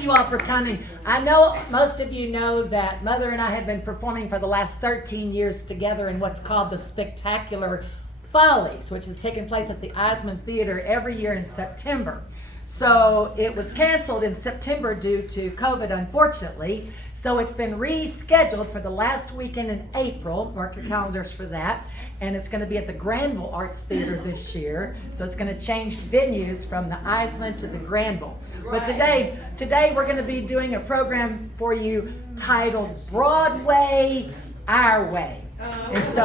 thank you all for coming. I know most of you know that Mother and I have been performing for the last 13 years together in what's called the Spectacular Follies, which has taken place at the Eisman Theater every year in September. So it was canceled in September due to COVID, unfortunately. So it's been rescheduled for the last weekend in April. Mark your calendars for that. And it's going to be at the Granville Arts Theater this year. So it's going to change venues from the Eisman to the Granville. But today we're going to be doing a program for you titled Broadway Our Way. And so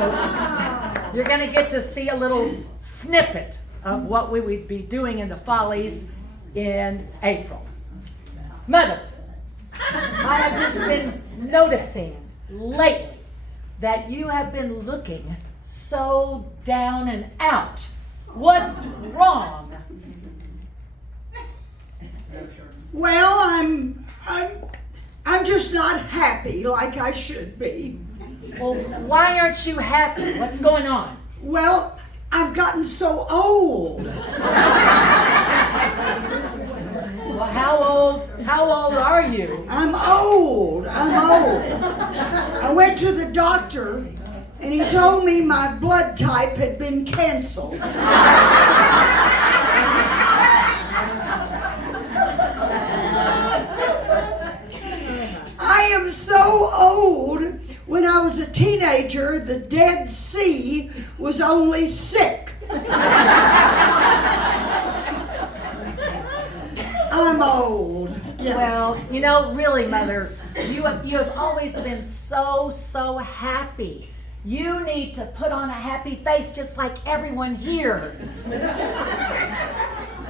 you're going to get to see a little snippet of what we would be doing in the Follies in April. Mother, I have just been noticing lately that you have been looking so down and out. What's wrong? Well, I'm just not happy like I should be. Well, why aren't you happy? What's going on? Well, I've gotten so old. Well, how old are you? I'm old. I went to the doctor and he told me my blood type had been canceled. I am so old. When I was a teenager, the Dead Sea was only sick. I'm old. Yeah. Well, really, Mother, you have always been so happy. You need to put on a happy face just like everyone here.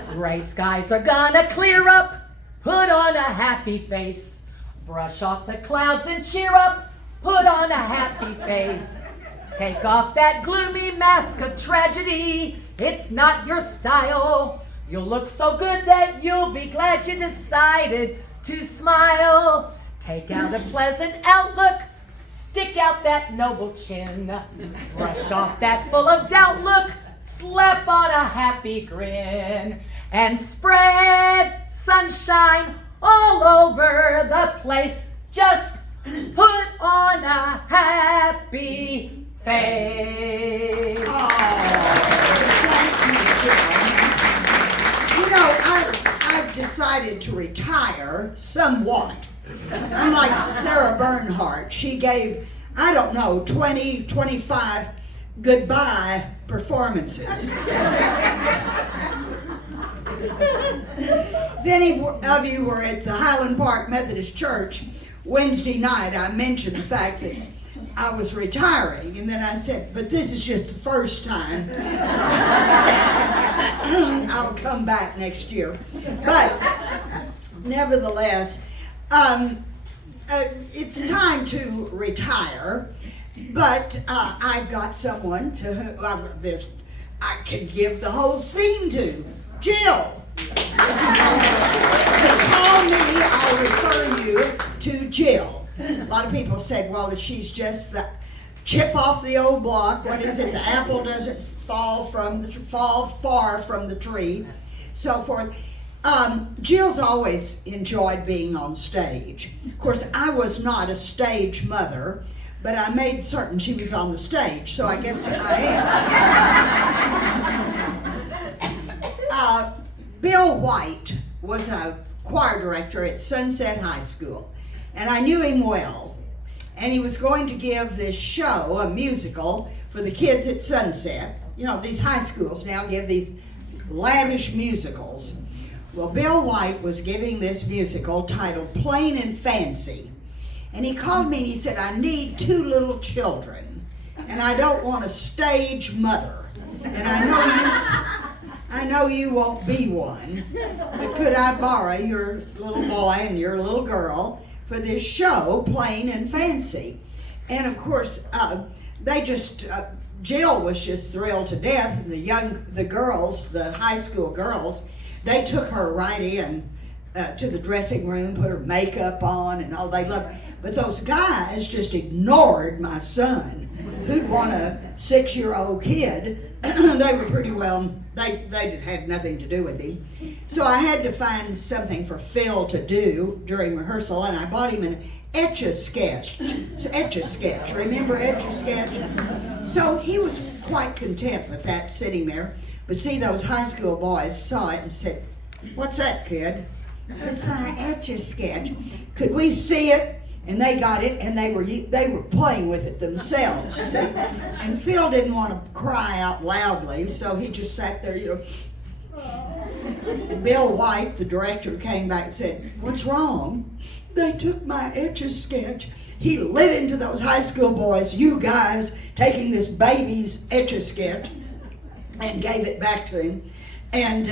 Gray skies are gonna clear up. Put on a happy face. Brush off the clouds and cheer up. Put on a happy face. Take off that gloomy mask of tragedy. It's not your style. You'll look so good that you'll be glad you decided to smile. Take out a pleasant outlook. Stick out that noble chin. Brush off that full of doubt look. Slap on a happy grin. And spread sunshine all over the place. Just put on a happy face. Oh, I've decided to retire somewhat. I'm like Sarah Bernhardt. She gave, 20, 25 goodbye performances. If any of you were at the Highland Park Methodist Church Wednesday night, I mentioned the fact that I was retiring, and then I said, but this is just the first time. I'll come back next year. But nevertheless, it's time to retire, but I've got someone to whom I can give the whole scene to. Jill. If you call me, I'll refer you to Jill. A lot of people said, well, that she's just the chip off the old block. What is it? The apple doesn't fall far from the tree, so forth. Jill's always enjoyed being on stage. Of course, I was not a stage mother, but I made certain she was on the stage, so I guess I am. Bill White was a choir director at Sunset High School, and I knew him well. And he was going to give this show, a musical, for the kids at Sunset. These high schools now give these lavish musicals. Well, Bill White was giving this musical titled Plain and Fancy. And he called me and he said, I need 2 little children, and I don't want a stage mother. And I know you won't be one, but could I borrow your little boy and your little girl for this show, Plain and Fancy? And of course, Jill was just thrilled to death. The girls, the high school girls, they took her right in to the dressing room, put her makeup on and all. They loved her. But those guys just ignored my son. who'd want a 6-year-old kid. They were pretty well, they had nothing to do with him. So I had to find something for Phil to do during rehearsal, and I bought him an Etch-a-Sketch. Etch-a-Sketch, remember Etch-a-Sketch? So he was quite content with that sitting there. But see, those high school boys saw it and said, "What's that, kid?" "It's my Etch-a-Sketch." Could we see it? And they got it, and they were playing with it themselves. See? And Phil didn't want to cry out loudly, so he just sat there, Bill White, the director, came back and said, "What's wrong?" "They took my Etch-a-Sketch." He lit into those high school boys, "You guys taking this baby's Etch-a-Sketch," and gave it back to him. And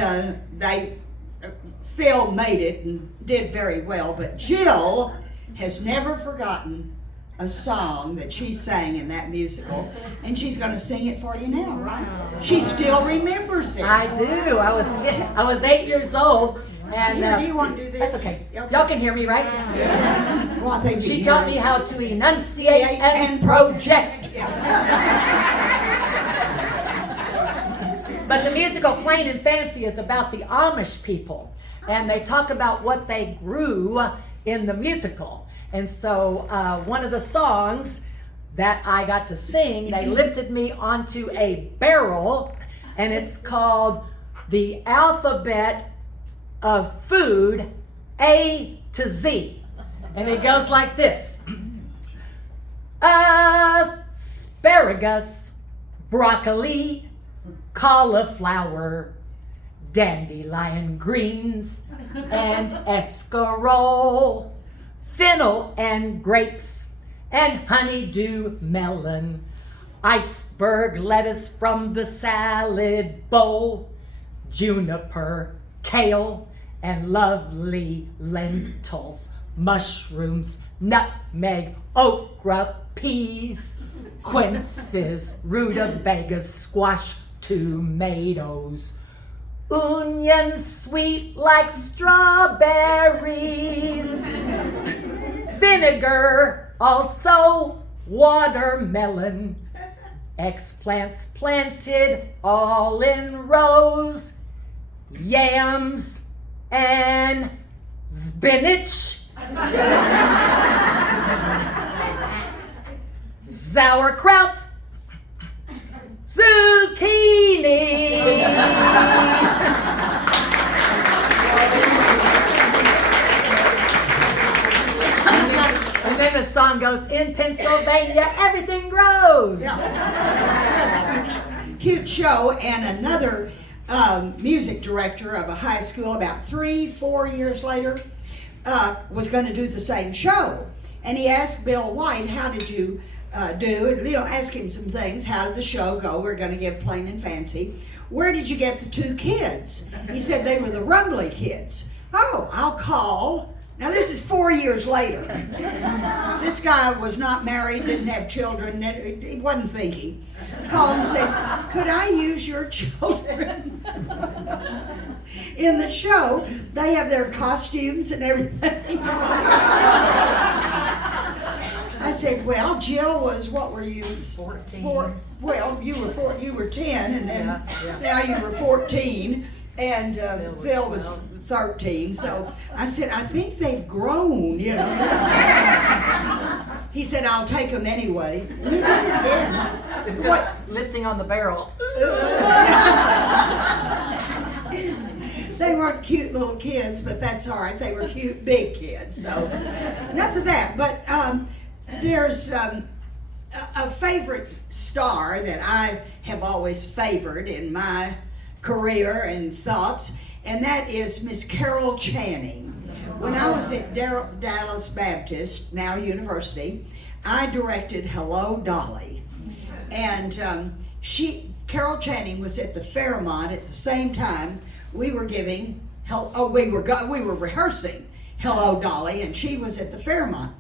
Phil made it and did very well, but Jill has never forgotten a song that she sang in that musical, and she's going to sing it for you now, right? She still remembers it. I do. I was 8 years old, and Here, do you want to do this? that's okay. Y'all can hear me, right? Well, I think She taught me how to enunciate and project. But the musical Plain and Fancy is about the Amish people, and they talk about what they grew in the musical. And so one of the songs that I got to sing, they lifted me onto a barrel, and it's called The Alphabet of Food A to Z. And it goes like this: asparagus, broccoli, cauliflower, dandelion greens, and escarole, fennel and grapes, and honeydew melon, iceberg lettuce from the salad bowl, juniper, kale, and lovely lentils, mushrooms, nutmeg, okra, peas, quinces, rutabagas, squash, tomatoes, onions sweet like strawberries, vinegar, also watermelon, eggplants planted all in rows, yams and spinach, sauerkraut, zucchini. And then the song goes, "In Pennsylvania, everything grows." Yeah. Cute show. And another music director of a high school about 3-4 years later was going to do the same show. And he asked Bill White, "How did you do it?" Ask him some things. "How did the show go? We're going to give Plain and Fancy. Where did you get the 2 kids?" He said they were the Rumbley kids. "Oh, I'll call." Now this is 4 years later. This guy was not married, didn't have children, he wasn't thinking. Called and said, "Could I use your children?" In the show, they have their costumes and everything. I said, "Well, Jill was, what were you? 14. Well, you were 10, and then Yeah. now you were 14, and Phil was 13. So I said, "I think they've grown, He said, "I'll take them anyway." We did it again. It's just lifting on the barrel. They weren't cute little kids, but that's all right. They were cute big kids. So enough of that. But there's a favorite star that I have always favored in my career and thoughts, and that is Miss Carol Channing. When I was at Dallas Baptist, now university, I directed Hello, Dolly. And Carol Channing was at the Fairmont at the same time we were giving, we were rehearsing Hello, Dolly, and she was at the Fairmont.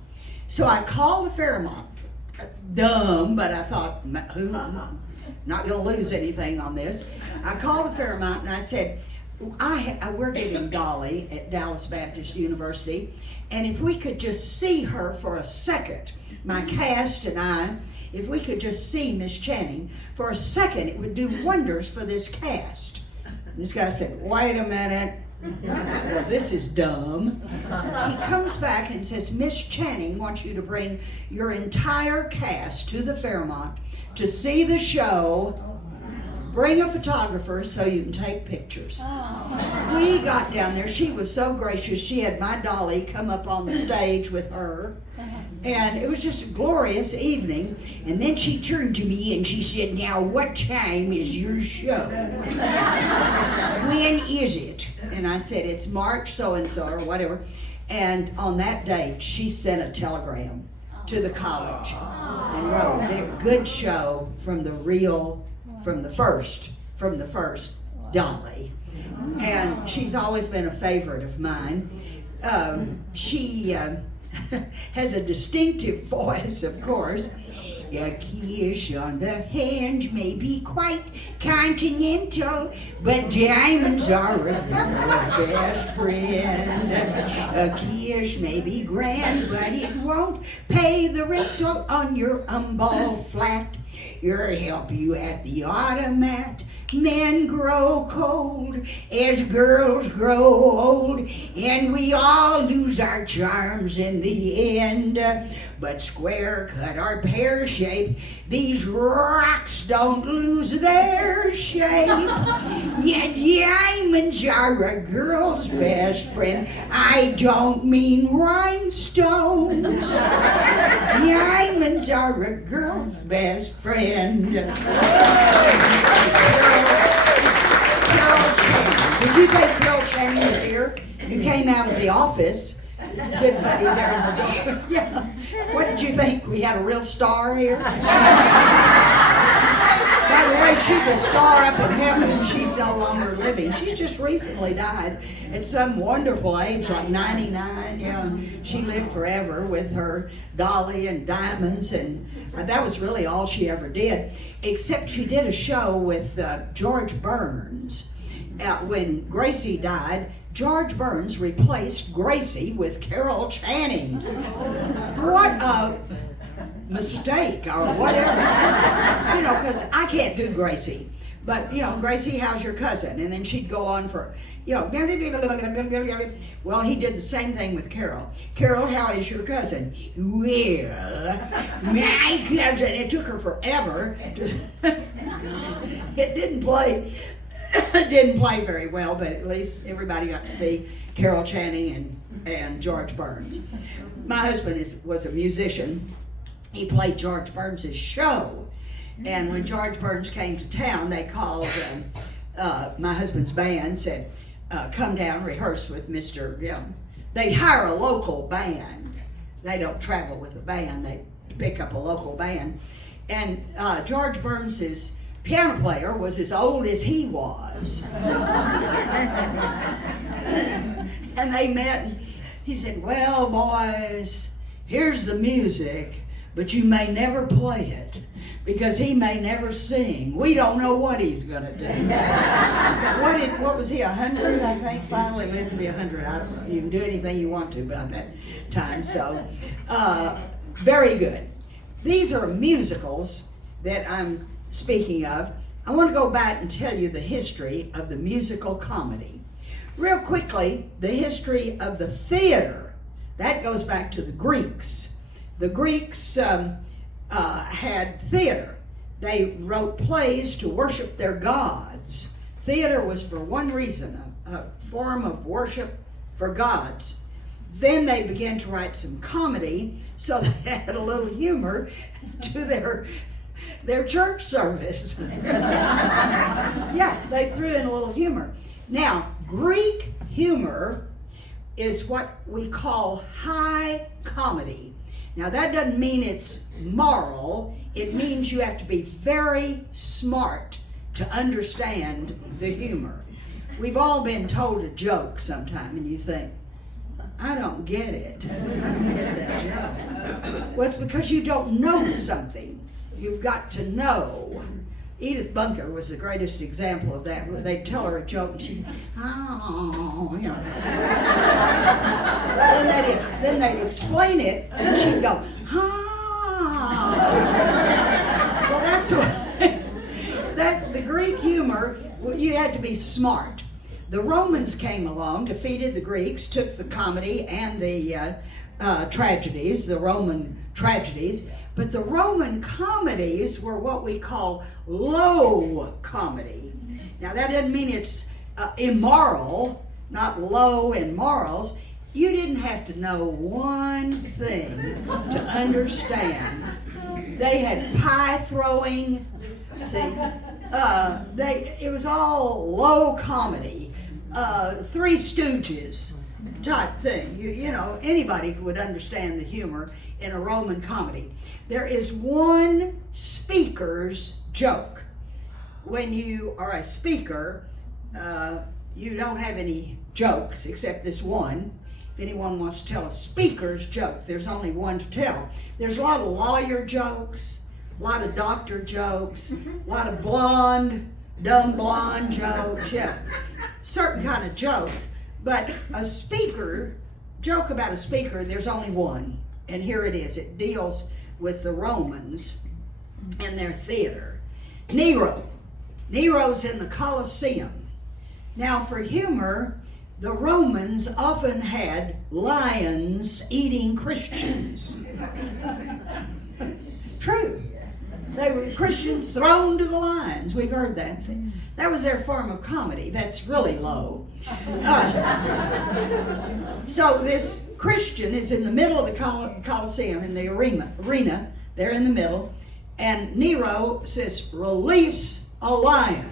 So I called the Fairmont. Dumb, but I thought, not going to lose anything on this. I called the Fairmont and I said, we're giving Dolly at Dallas Baptist University, and if we could just see her for a second, my cast and I, if we could just see Miss Channing for a second, it would do wonders for this cast. This guy said, wait a minute. Well, this is dumb. He comes back and says, Miss Channing wants you to bring your entire cast to the Fairmont to see the show. Bring a photographer so you can take pictures. We got down there. She was so gracious. She had my dolly come up on the stage with her. And it was just a glorious evening. And then she turned to me and she said, now what time is your show? When is it? And I said, it's March so-and-so or whatever. And on that date, she sent a telegram to the college and wrote a good show from the first Dolly. And she's always been a favorite of mine. She has a distinctive voice, of course. A kiss on the hand may be quite continental, but diamonds are a girl's best friend. A kiss may be grand, but it won't pay the rental on your umball flat. Or help you at the automat. Men grow cold as girls grow old, and we all lose our charms in the end. But square cut or pear shape, these rocks don't lose their shape. Yet diamonds are a girl's best friend. I don't mean rhinestones. Diamonds are a girl's best friend. Carol Channing. Did you think Carol Channing was here? You came out of the office. Good buddy there in the door. Yeah. What did you think? We had a real star here? By the way, she's a star up in heaven. She's no longer living. She just recently died at some wonderful age, like 99. Yeah. She lived forever with her dolly and diamonds, and that was really all she ever did, except she did a show with George Burns. When Gracie died, George Burns replaced Gracie with Carol Channing. What a mistake or whatever. You know, because I can't do Gracie. But, you know, Gracie, how's your cousin? And then she'd go on for, you know, well, he did the same thing with Carol. Carol, how is your cousin? Well, my cousin, it took her forever. It didn't play very well, but at least everybody got to see Carol Channing and George Burns. My husband was a musician. He played George Burns' show. And when George Burns came to town, they called my husband's band, said, come down, rehearse with Mr. They hire a local band. They don't travel with a band. They pick up a local band. And George Burns' piano player was as old as he was. And they met, and he said, well, boys, here's the music, but you may never play it because he may never sing. We don't know what he's going to do. What was he, 100, I think? Finally lived to be 100. I don't know. You can do anything you want to by that time. So, very good. These are musicals that I'm speaking of. I want to go back and tell you the history of the musical comedy. Real quickly, the history of the theater. That goes back to the Greeks. The Greeks had theater. They wrote plays to worship their gods. Theater was for one reason, a form of worship for gods. Then they began to write some comedy, so they had a little humor to their church service. Yeah, they threw in a little humor. Now, Greek humor is what we call high comedy. Now, that doesn't mean it's moral. It means you have to be very smart to understand the humor. We've all been told a joke sometime, and you think, I don't get it. I don't get that joke. Well, it's because you don't know something. You've got to know. Edith Bunker was the greatest example of that. They'd tell her a joke and she'd, oh, you know. Then they'd explain it and she'd go, ah. So the Greek humor, well, you had to be smart. The Romans came along, defeated the Greeks, took the comedy and the tragedies, the Roman tragedies, but the Roman comedies were what we call low comedy. Now that doesn't mean it's immoral, not low in morals. You didn't have to know one thing to understand. They had pie throwing. See, it was all low comedy, Three Stooges type thing. You know, anybody would understand the humor in a Roman comedy. There is one speaker's joke. When you are a speaker, you don't have any jokes except this one. If anyone wants to tell a speaker's joke, there's only one to tell. There's a lot of lawyer jokes, a lot of doctor jokes, a lot of dumb blonde jokes, yeah. Certain kind of jokes, but a joke about a speaker, there's only one. And here it is. It deals with the Romans and their theater. Nero's in the Colosseum. Now for humor, the Romans often had lions eating Christians. True. They were Christians thrown to the lions. We've heard that. See? That was their form of comedy. That's really low. So this Christian is in the middle of the Colosseum, in the arena. They're in the middle. And Nero says, "Release a lion."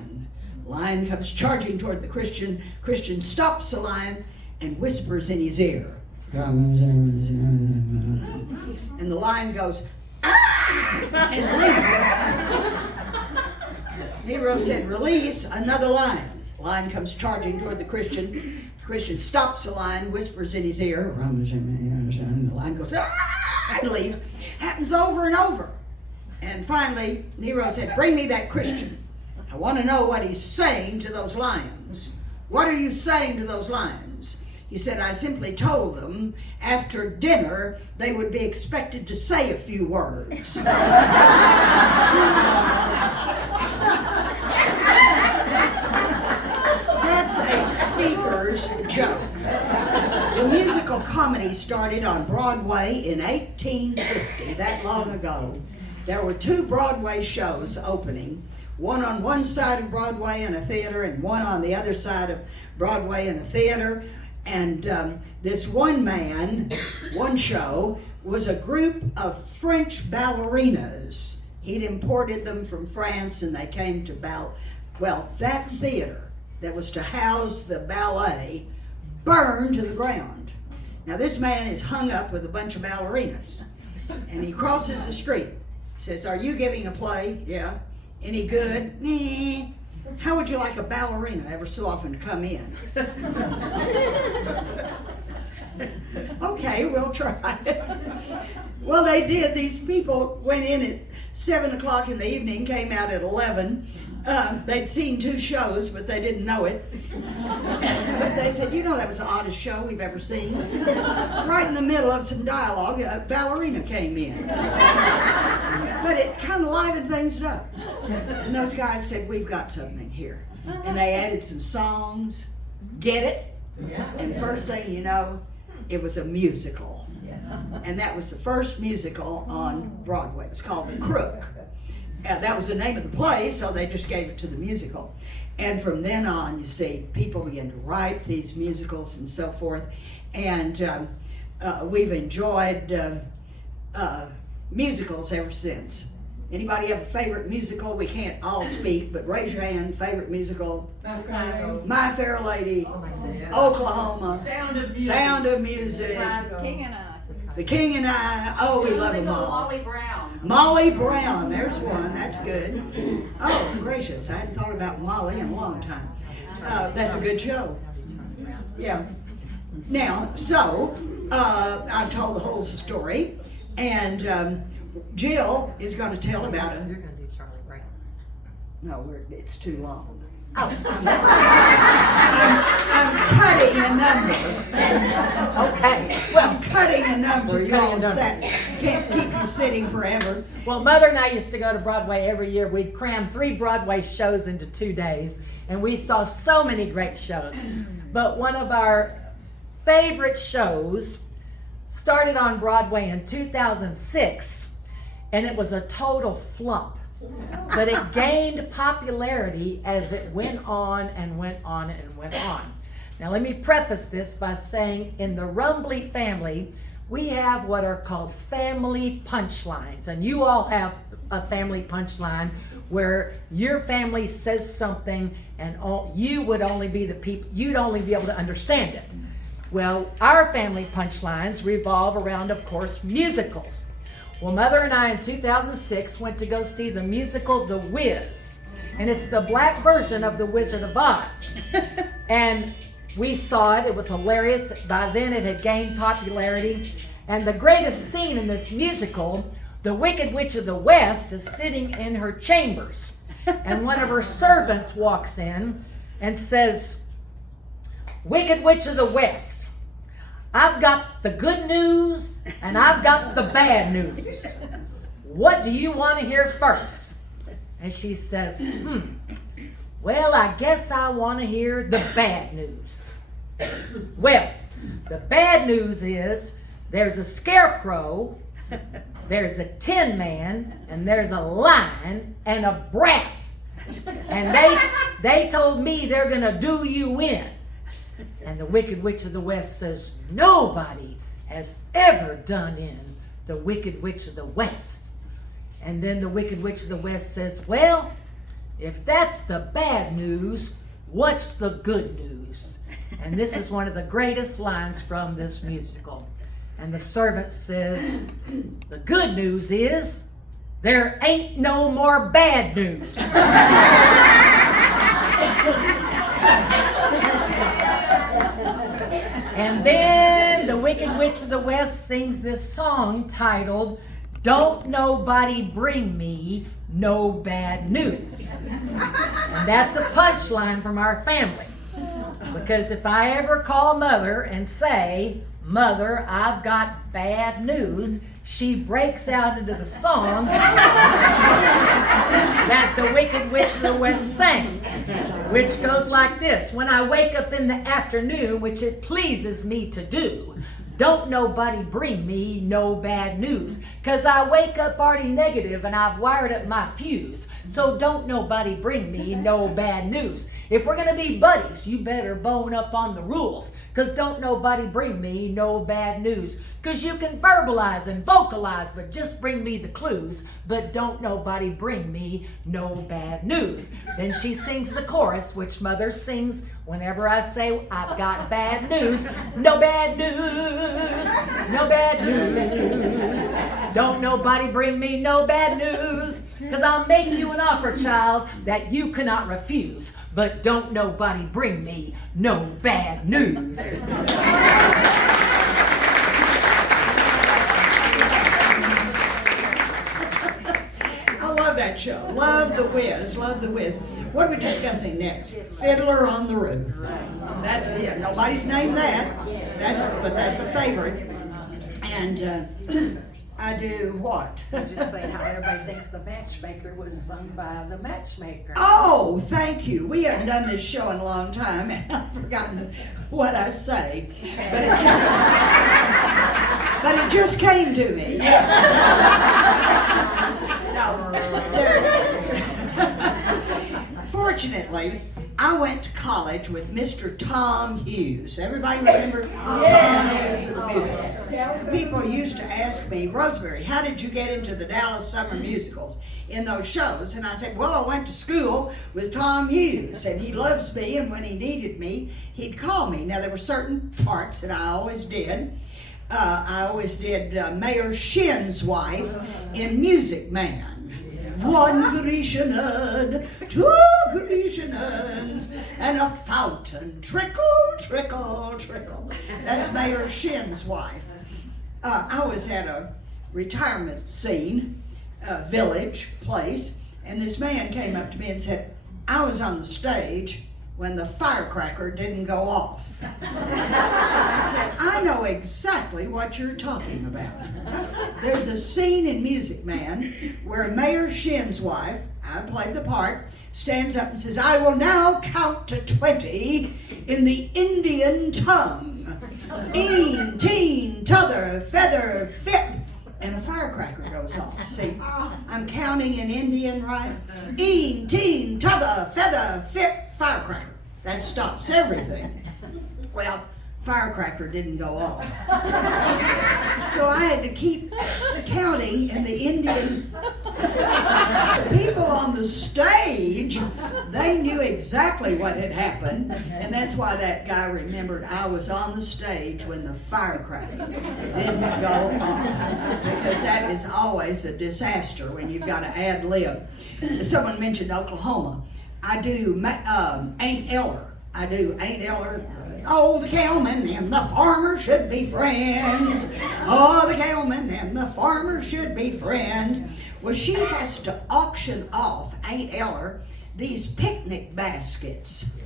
Lion comes charging toward the Christian. Christian stops the lion and whispers in his ear. And the lion goes, "Ah!" and leaves. Nero said, "Release another lion." Lion comes charging toward the Christian. Christian stops the lion, whispers in his ear. And the lion goes, "Ah!" and leaves. Happens over and over. And finally, Nero said, "Bring me that Christian. I want to know what he's saying to those lions." "What are you saying to those lions?" He said, "I simply told them after dinner they would be expected to say a few words." That's a speaker's joke. The musical comedy started on Broadway in 1850, that long ago. There were 2 Broadway shows opening, one on one side of Broadway in a theater and one on the other side of Broadway in a theater. And this one show, was a group of French ballerinas. He'd imported them from France and they came to that theater that was to house the ballet burned to the ground. Now this man is hung up with a bunch of ballerinas and he crosses the street. Says, "Are you giving a play?" "Yeah." "Any good?" "Nah." "How would you like a ballerina ever so often to come in?" "Okay, we'll try." Well, they did. These people went in at 7 o'clock in the evening, came out at 11. They'd seen 2 shows, but they didn't know it. But they said, "That was the oddest show we've ever seen." Right in the middle of some dialogue, a ballerina came in. But it kind of livened things up. And those guys said, "We've got something here." And they added some songs. Get it? And first thing you know, it was a musical. And that was the first musical on Broadway. It was called The Crook. That was the name of the play, so they just gave it to the musical. And from then on, you see, people began to write these musicals and so forth. And we've enjoyed musicals ever since. Anybody have a favorite musical? We can't all speak, but raise your hand. Favorite musical? My Fair Lady, Oklahoma, Sound of Music, King and I. The King and I. Oh, we love them all. Molly Brown, there's one. That's good. Oh, gracious, I hadn't thought about Molly in a long time. That's a good show. Yeah. Now, so I've told the whole story, and Jill is going to tell about You're going to do Charlie Brown. No, it's too long. Oh. I'm cutting a number. Okay. Well, I'm cutting a number. She's You all cutting a number. sat can't keep you sitting forever. Well, Mother and I used to go to Broadway every year. We'd cram 3 Broadway shows into 2 days, and we saw so many great shows. But one of our favorite shows started on Broadway in 2006, and it was a total flop. But it gained popularity as it went on and went on and went on. Now let me preface this by saying in the Rumbley family, we have what are called family punchlines. And you all have a family punchline where your family says something and you would only be the people, you'd only be able to understand it. Well, our family punchlines revolve around, of course, musicals. Well, Mother and I in 2006 went to go see the musical The Wiz. And it's the black version of The Wizard of Oz. And we saw it. It was hilarious. By then it had gained popularity. And the greatest scene in this musical, the Wicked Witch of the West is sitting in her chambers. And one of her servants walks in and says, "Wicked Witch of the West, I've got the good news and I've got the bad news. What do you want to hear first?" And she says, "Well, I guess I want to hear the bad news." Well, the bad news is there's a scarecrow, there's a tin man, and there's a lion and a brat. And they told me they're going to do you in. And the Wicked Witch of the West says, "Nobody has ever done in the Wicked Witch of the West." And then the Wicked Witch of the West says, "Well, if that's the bad news, what's the good news?" And this is one of the greatest lines from this musical. And the servant says, "The good news is there ain't no more bad news." And then the Wicked Witch of the West sings this song titled, "Don't Nobody Bring Me No Bad News." And that's a punchline from our family. Because if I ever call Mother and say, "Mother, I've got bad news," she breaks out into the song that the Wicked Witch of the West sang, which goes like this: "When I wake up in the afternoon, which it pleases me to do, don't nobody bring me no bad news, 'cause I wake up already negative and I've wired up my fuse. So don't nobody bring me no bad news. If we're gonna be buddies, you better bone up on the rules, 'cause don't nobody bring me no bad news. 'Cause you can verbalize and vocalize, but just bring me the clues. But don't nobody bring me no bad news." Then she sings the chorus, which Mother sings whenever I say I've got bad news. "No bad news, no bad news. Don't nobody bring me no bad news, 'cause I'll make you an offer, child, that you cannot refuse. But don't nobody bring me no bad news." I love that show. Love The Wiz. Love The Wiz. What are we discussing next? Fiddler on the Roof. That's it. Nobody's named that. But that's a favorite. And I do what? Just say how everybody thinks The Matchmaker was sung by the Matchmaker. Oh, thank you. We haven't done this show in a long time, and I've forgotten what I say. But it just came to me. Fortunately, I went to college with Mr. Tom Hughes. Everybody remember Tom Hughes of the musicals? People used to ask me, "Rose-Mary, how did you get into the Dallas summer musicals in those shows?" And I said, "Well, I went to school with Tom Hughes, and he loves me, and when he needed me, he'd call me." Now, there were certain parts that I always did. I always did Mayor Shin's wife in Music Man. "One Grecian urn, 2 Grecian urns, and a fountain, trickle, trickle, trickle." That's Mayor Shin's wife. I was at a retirement scene, village place, and this man came up to me and said, "I was on the stage when the firecracker didn't go off. I said, I know exactly what you're talking about. There's a scene in Music Man where Mayor Shin's wife, I played the part, stands up and says, I will now count to 20 in the Indian tongue. Een, teen, t'other, feather, fit. And a firecracker goes off. See, I'm counting in Indian, right? Een, teen, t'other, feather, fit, firecracker. That stops everything. Well, firecracker didn't go off. So I had to keep counting, and the Indian people on the stage, they knew exactly what had happened, and that's why that guy remembered I was on the stage when the firecracker didn't go off, because that is always a disaster when you've got to ad lib. Someone mentioned Oklahoma. I do Ain't Eller. I do Ain't Eller. Oh, the cowman and the farmer should be friends. Oh, the cowman and the farmer should be friends. Well, she has to auction off, Ain't Eller, these picnic baskets.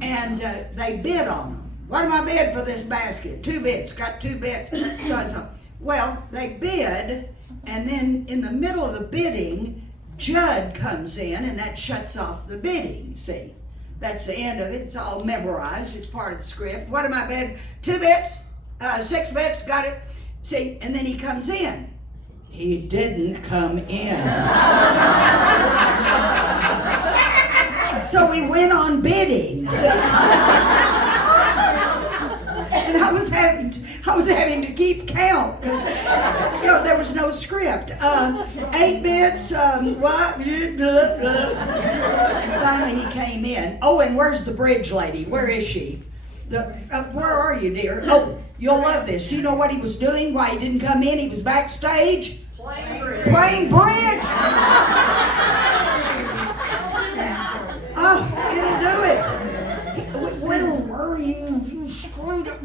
And they bid on them. What am I bid for this basket? 2 bits. Got 2 bits. So. Well, they bid, and then in the middle of the bidding, Judd comes in, and that shuts off the bidding, see. That's the end of it. It's all memorized. It's part of the script. What am I bid? 2 bits, 6 bits, got it. See, and then he comes in. He didn't come in. So we went on bidding. So. And I was having to keep count because there was no script. 8 bits, what? And finally he came in. Oh, and where's the bridge lady? Where is she? Where are you, dear? Oh, you'll love this. Do you know what he was doing? Why he didn't come in? He was backstage playing bridge. Oh, it'll do it. Where were you? You screwed it.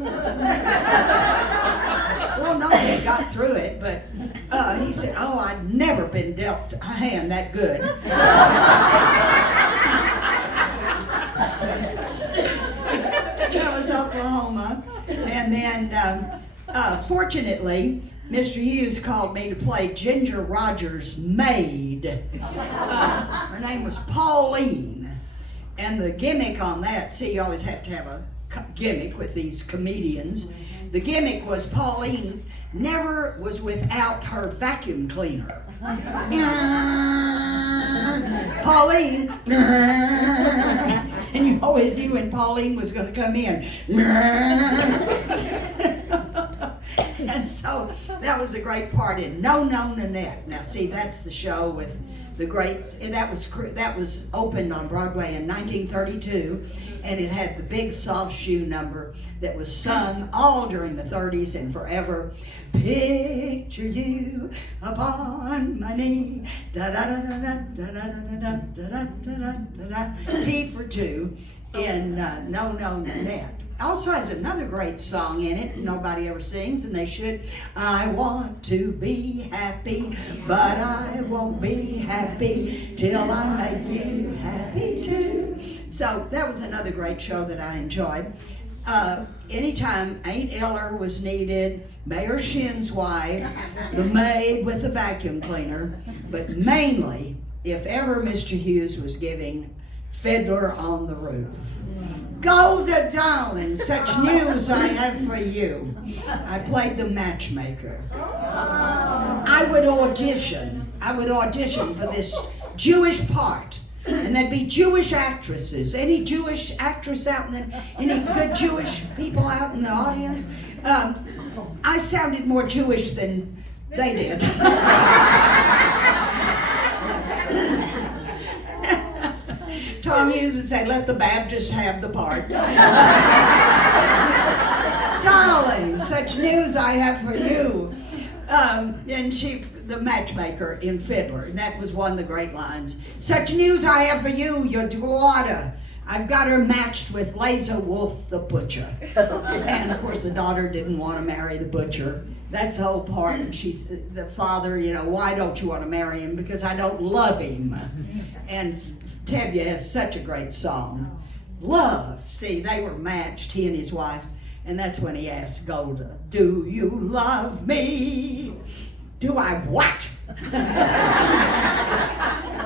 Well, no, he got through it, but he said, oh, I'd never been dealt a hand that good. That was Oklahoma. And then, fortunately, Mr. Hughes called me to play Ginger Rogers' maid. Her name was Pauline. And the gimmick on that, see, you always have to have a gimmick with these comedians. The gimmick was Pauline never was without her vacuum cleaner. Pauline, and you always knew when Pauline was going to come in. And so that was a great part in No Nanette. Now see, that's the show with the great, and that was opened on Broadway in 1932, and it had the big soft shoe number that was sung all during the 30s and forever. Picture you upon my knee, da da da da da da da da da da da da. T for 2 in No Nanette. Also has another great song in it nobody ever sings, and they should. I want to be happy, but I won't be happy till I make you happy too. So that was another great show that I enjoyed. Anytime Ain't Eller was needed, Mayor Shin's wife, the maid with the vacuum cleaner, but mainly, if ever Mr. Hughes was giving Fiddler on the Roof. Golda darling, such news I have for you. I played the matchmaker. I would audition for this Jewish part, and there'd be Jewish actresses. Any Jewish actress out in any good Jewish people out in the audience? I sounded more Jewish than they did. Tom Hughes would say, let the Baptists have the part. Darling, such news I have for you. And she, the matchmaker in Fiddler, and that was one of the great lines. Such news I have for you, your daughter. I've got her matched with Laser Wolf the butcher. And of course the daughter didn't want to marry the butcher. That's the whole part. And she's the father, why don't you want to marry him? Because I don't love him. And Tevye has such a great song. love. See, they were matched, he and his wife. And that's when he asked Golda, do you love me? Do I what?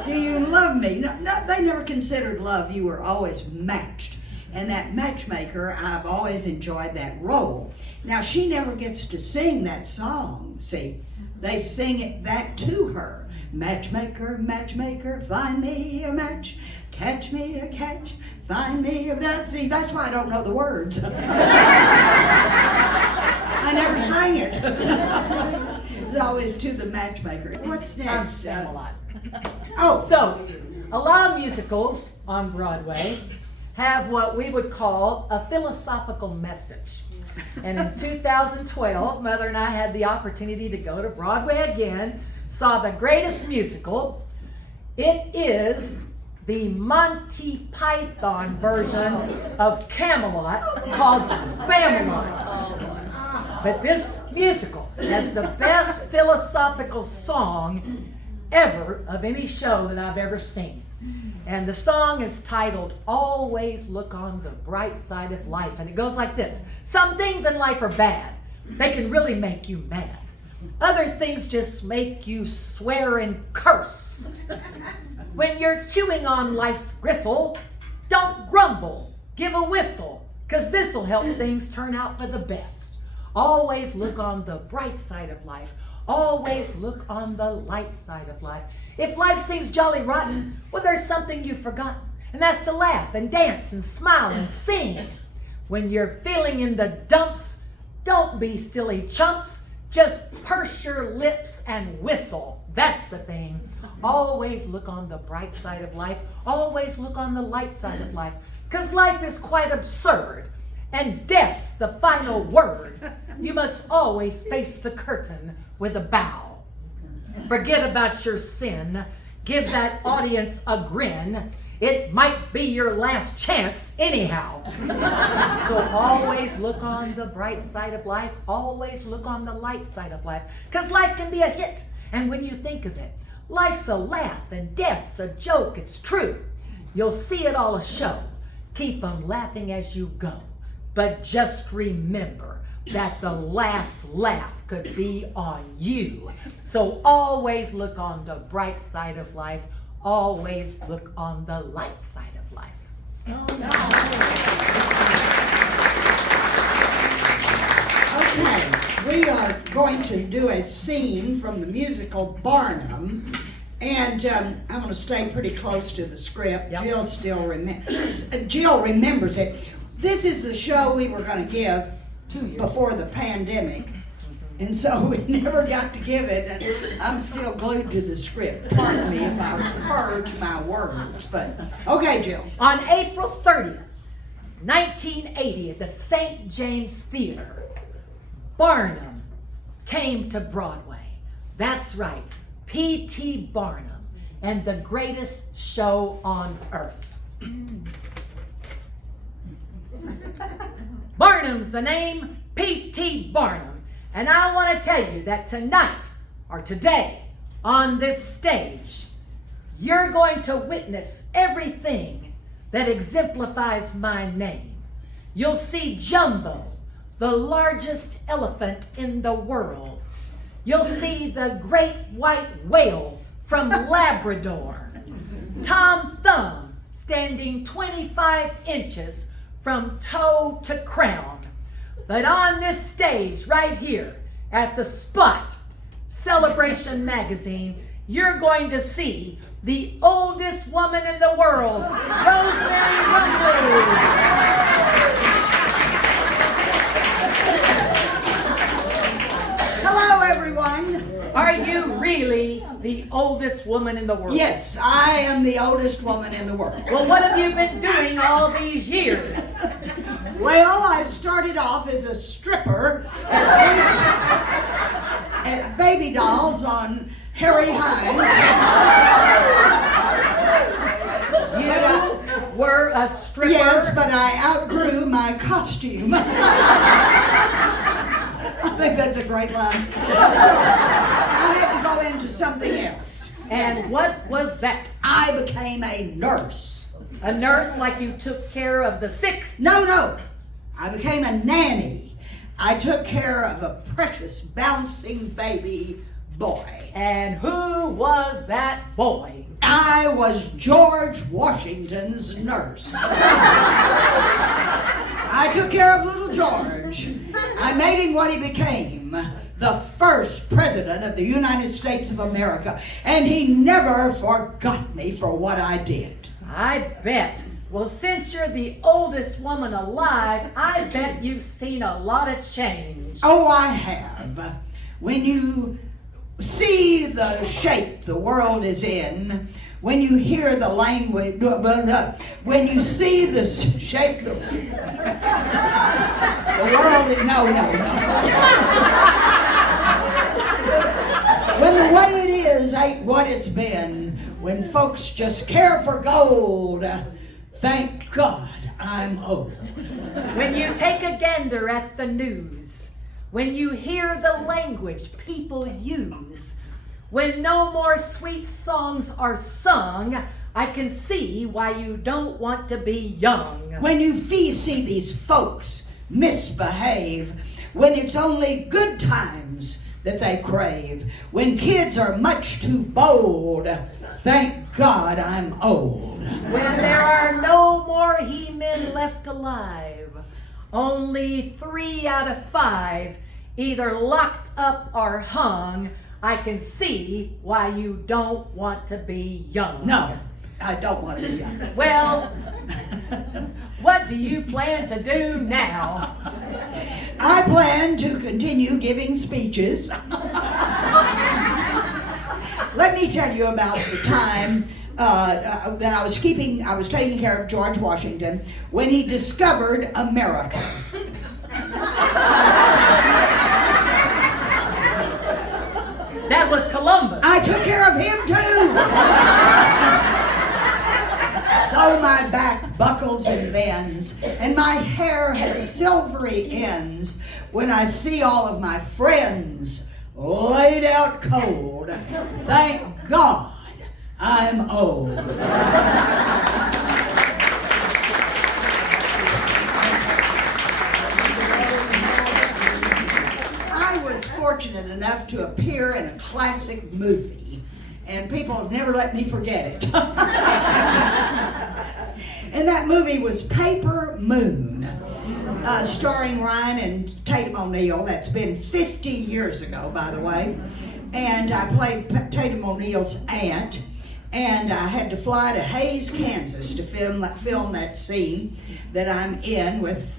Do you love me? No, they never considered love. You were always matched. And that matchmaker, I've always enjoyed that role. Now, she never gets to sing that song, see. They sing that to her. Matchmaker, matchmaker, find me a match. Catch me a catch, find me a match. See, that's why I don't know the words. I never sang it. It's always to the matchmaker. What's next? A lot. Oh, So, a lot of musicals on Broadway have what we would call a philosophical message. And in 2012, Mother and I had the opportunity to go to Broadway again, saw the greatest musical. It is the Monty Python version of Camelot called Spamalot. But this musical has the best philosophical song ever of any show that I've ever seen. And the song is titled, Always Look on the Bright Side of Life. And it goes like this. Some things in life are bad. They can really make you mad. Other things just make you swear and curse. When you're chewing on life's gristle, don't grumble, give a whistle, 'cause this'll help things turn out for the best. Always look on the bright side of life. Always look on the light side of life. If life seems jolly rotten, well, there's something you've forgotten, and that's to laugh and dance and smile and sing. When you're feeling in the dumps, don't be silly chumps. Just purse your lips and whistle. That's the thing. Always look on the bright side of life. Always look on the light side of life. 'Cause life is quite absurd, and death's the final word. You must always face the curtain with a bow. Forget about your sin. Give that audience a grin. It might be your last chance anyhow. So always look on the bright side of life. Always look on the light side of life. 'Cause life can be a hit. And when you think of it, life's a laugh and death's a joke. It's true. You'll see it all a show. Keep on laughing as you go. But just remember that the last laugh could be on you. So always look on the bright side of life. Always look on the light side of life. okay. We are going to do a scene from the musical Barnum. And I'm going to stay pretty close to the script. Yep. Jill remembers it. This is the show we were going to give 2 years. before the pandemic. And so we never got to give it, and I'm still glued to the script. Pardon me if I purge my words, but okay, Jill. On April 30th, 1980, at the St. James Theater, Barnum came to Broadway. That's right, P.T. Barnum, and the greatest show on earth. Barnum's the name, P.T. Barnum. And I want to tell you that tonight, or today, on this stage, you're going to witness everything that exemplifies my name. You'll see Jumbo, the largest elephant in the world. You'll see the great white whale from Labrador. Tom Thumb, standing 25 inches from toe to crown. But on this stage right here at the Spot Celebration Magazine, you're going to see the oldest woman in the world, Rose-Mary Rumbley. Hello, everyone. Are you really the oldest woman in the world? Yes, I am the oldest woman in the world. Well, what have you been doing all these years? Well, I started off as a stripper at Baby Dolls on Harry Hines. You were a stripper? Yes, but I outgrew my costume. I think that's a great line. So I had to go into something else. And what was that? I became a nurse. A nurse, like you took care of the sick? No. I became a nanny. I took care of a precious bouncing baby boy. And who was that boy? I was George Washington's nurse. I took care of little George. I made him what he became, the first president of the United States of America, and he never forgot me for what I did. I bet. Well, since you're the oldest woman alive, I bet you've seen a lot of change. Oh, I have. When you see the shape the world is in, when you hear the language, when you see the shape the world is, no. When the way it is ain't what it's been, when folks just care for gold, thank God I'm old. When you take a gander at the news, when you hear the language people use, when no more sweet songs are sung, I can see why you don't want to be young. When you see these folks misbehave, when it's only good times that they crave, when kids are much too bold, thank God I'm old. When there are no more he-men left alive, only 3 out of 5 either locked up or hung, I can see why you don't want to be young. No, I don't want to be young. Well, what do you plan to do now? I plan to continue giving speeches. Let me tell you about the time that I was taking care of George Washington when he discovered America. That was Columbus. I took care of him too. Though my back buckles and bends, and my hair has silvery ends, when I see all of my friends laid out cold, thank God I'm old. I was fortunate enough to appear in a classic movie, and people have never let me forget it. And that movie was Paper Moon, starring Ryan and Tatum O'Neal. That's been 50 years ago, by the way. And I played Tatum O'Neal's aunt, and I had to fly to Hays, Kansas to film that scene that I'm in with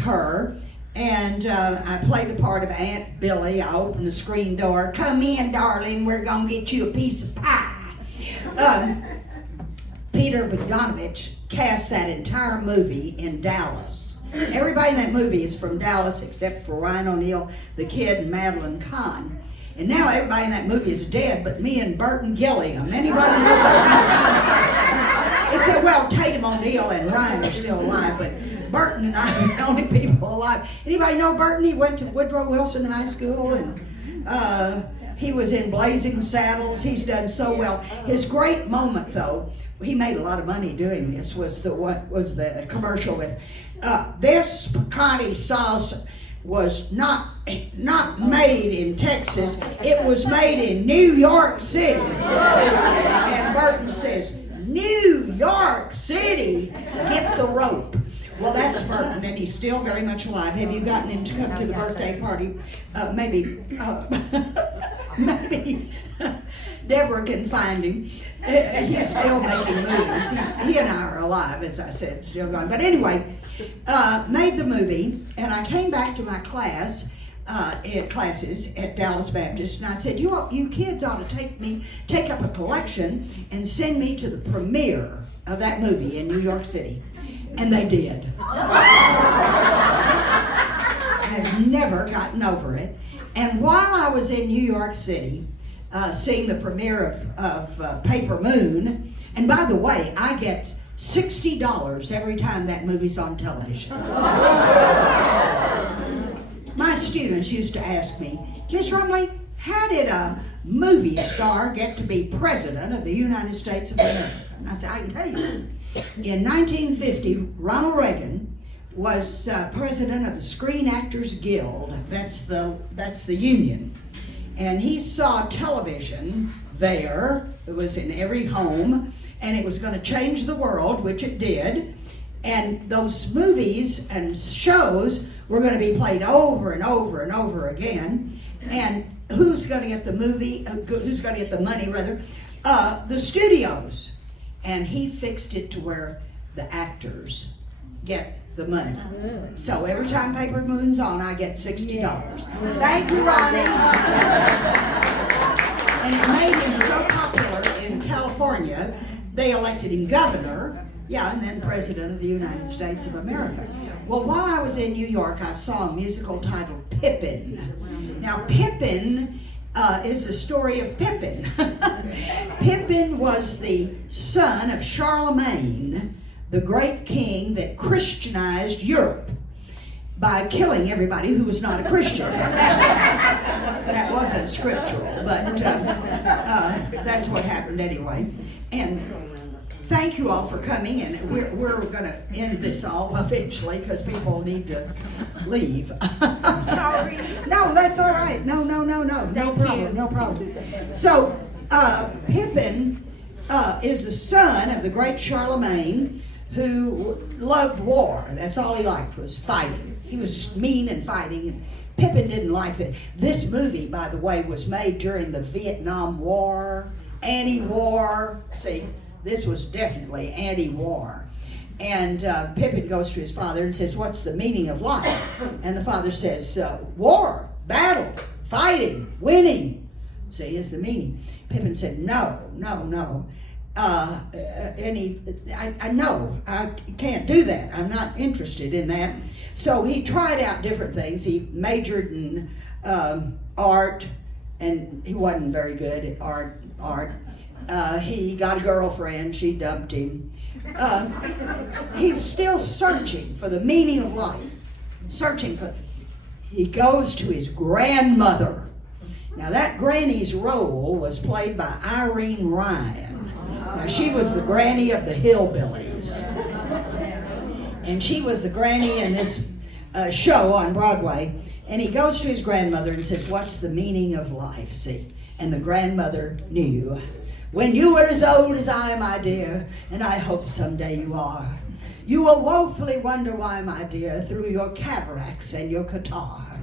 her. And I played the part of Aunt Billy. I opened the screen door. "Come in, darling, we're gonna get you a piece of pie." Peter Bogdanovich cast that entire movie in Dallas. Everybody in that movie is from Dallas except for Ryan O'Neal, the kid, and Madeline Kahn. And now everybody in that movie is dead but me and Burton Gilliam. Anybody know Burton? Except, well, Tatum O'Neal and Ryan are still alive, but Burton and I are the only people alive. Anybody know Burton? He went to Woodrow Wilson High School, and he was in Blazing Saddles. He's done so well. His great moment, though, he made a lot of money doing this, was the commercial with this piccati sauce was not made in Texas, it was made in New York City. And Burton says, "New York City, get the rope." Well, that's Burton, and he's still very much alive. Have you gotten him to come to the birthday party? Maybe Deborah can find him. He's still making movies. He and I are alive, as I said, still going. But anyway, made the movie, and I came back to my classes at Dallas Baptist, and I said, you kids ought to take up a collection and send me to the premiere of that movie in New York City. And they did. I've never gotten over it. And while I was in New York City, seeing the premiere of Paper Moon, and by the way, I get $60 every time that movie's on television. My students used to ask me, "Miss Rumbley, how did a movie star get to be president of the United States of America? And I said, I can tell you. In 1950, Ronald Reagan was president of the Screen Actors Guild. That's the union. And he saw television there. It was in every home, and it was going to change the world, which it did. And those movies and shows were going to be played over and over and over again. And who's going to get the who's going to get the money, rather? The studios. And he fixed it to where the actors get the money. So every time Paper Moon's on, I get $60. Thank you, Ronnie. And it made him so popular in California, they elected him governor, and then president of the United States of America. Well, while I was in New York, I saw a musical titled Pippin. Now, Pippin is the story of Pippin. Pippin was the son of Charlemagne, the great king that Christianized Europe by killing everybody who was not a Christian. That wasn't scriptural, but that's what happened anyway. And thank you all for coming, and we're going to end this all eventually because people need to leave. I'm sorry. No, that's all right. No problem. So, Pippin is the son of the great Charlemagne, who loved war. That's all he liked, was fighting. He was just mean and fighting, and Pippin didn't like that. This movie, by the way, was made during the Vietnam War, anti-war. See, this was definitely anti-war. And Pippin goes to his father and says, "What's the meaning of life?" And the father says, "War, battle, fighting, winning." See, is the meaning. Pippin said, no. I can't do that. I'm not interested in that. So he tried out different things. He majored in art, and he wasn't very good at art. He got a girlfriend. She dumped him. He's still searching for the meaning of life. He goes to his grandmother. Now, that granny's role was played by Irene Ryan. Now, she was the granny of the Hillbillies. And she was the granny in this show on Broadway. And he goes to his grandmother and says, "What's the meaning of life?" See? And the grandmother knew. "When you were as old as I, my dear, and I hope someday you are, you will woefully wonder why, my dear, through your cataracts and your catarrh,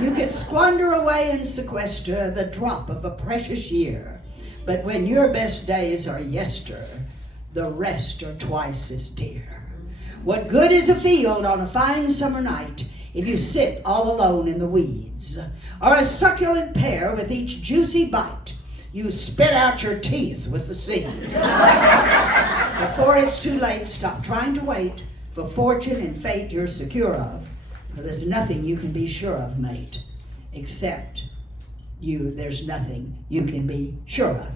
you could squander away and sequester the drop of a precious year. But when your best days are yester, the rest are twice as dear. What good is a field on a fine summer night if you sit all alone in the weeds? Or a succulent pear with each juicy bite, you spit out your teeth with the seeds. Before it's too late, stop trying to wait for fortune and fate you're secure of. For there's nothing you can be sure of, mate, except there's nothing you can be sure of.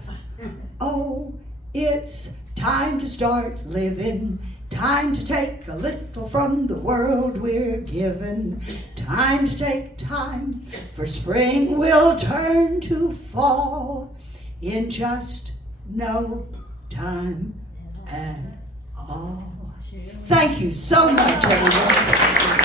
Oh, it's time to start living, time to take a little from the world we're given, time to take time, for spring will turn to fall in just no time at all. Thank you so much, everyone.